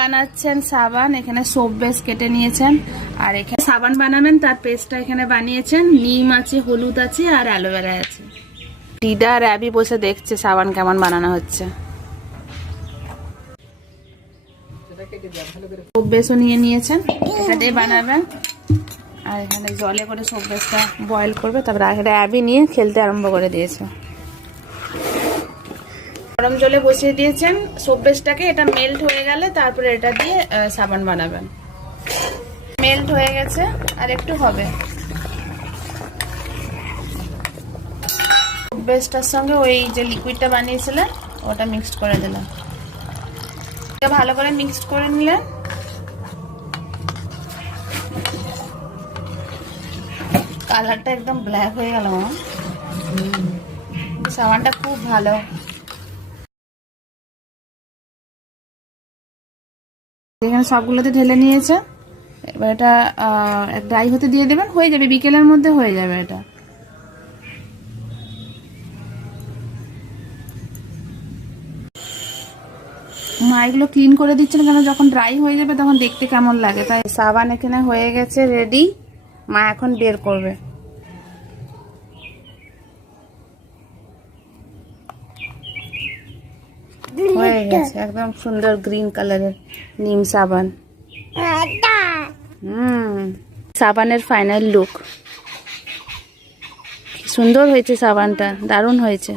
বানাচ্ছেন সাবান, এখানে সোপ বেস কেটে নিয়েছেন আর এখানে সাবান বানাবেন তার পেস্টটা এখানে বানিয়েছেন। নিম আছে, হলুদ আছে আর অ্যালোভেরা আছে। দিদা আর অ্যাবি বসে দেখছে সাবান কেমন বানানো হচ্ছে। সোপ বেসও নিয়ে নিয়েছেন, এটা দিয়ে বানাবেন। আর এখানে জলে করে সোপ বেসটা বয়েল করবে, তারপরে এটা অ্যাবি নিয়ে খেলতে আরম্ভ করে দিয়েছে। গরম জলে বসিয়ে দিয়েছেন সোপ বেসটাকে, এটা মেল্ট হয়ে গেলে তারপরে এটা দিয়ে সাবান বানাবেন। মেল্ট হয়ে গেছে আর একটু হবে। সোপ বেসটার সঙ্গে ওই যে লিকুইডটা বানিয়েছিলেন ওটা মিক্সড করে দিলাম, ভালো করে মিক্সড করে নিলেন। কালারটা একদম ব্ল্যাক হয়ে গেল। সাবানটা খুব ভালো। এখানে সবগুলোতে ঢেলে নিয়েছে, এবার এটা ড্রাই হতে দিয়ে দেবেন, হয়ে যাবে বিকেলের মধ্যে হয়ে যাবে এটা। মা এগুলো ক্লিন করে দিচ্ছেন কেন, যখন ড্রাই হয়ে যাবে তখন দেখতে কেমন লাগে, তাই সাবান এখানে হয়ে গেছে রেডি। মা এখন বের করবে। হয়ে গেছে একদম সুন্দর গ্রিন কালারের নিম সাবান। সাবানের ফাইনাল লুক সুন্দর হয়েছে, সাবানটা দারুণ হয়েছে।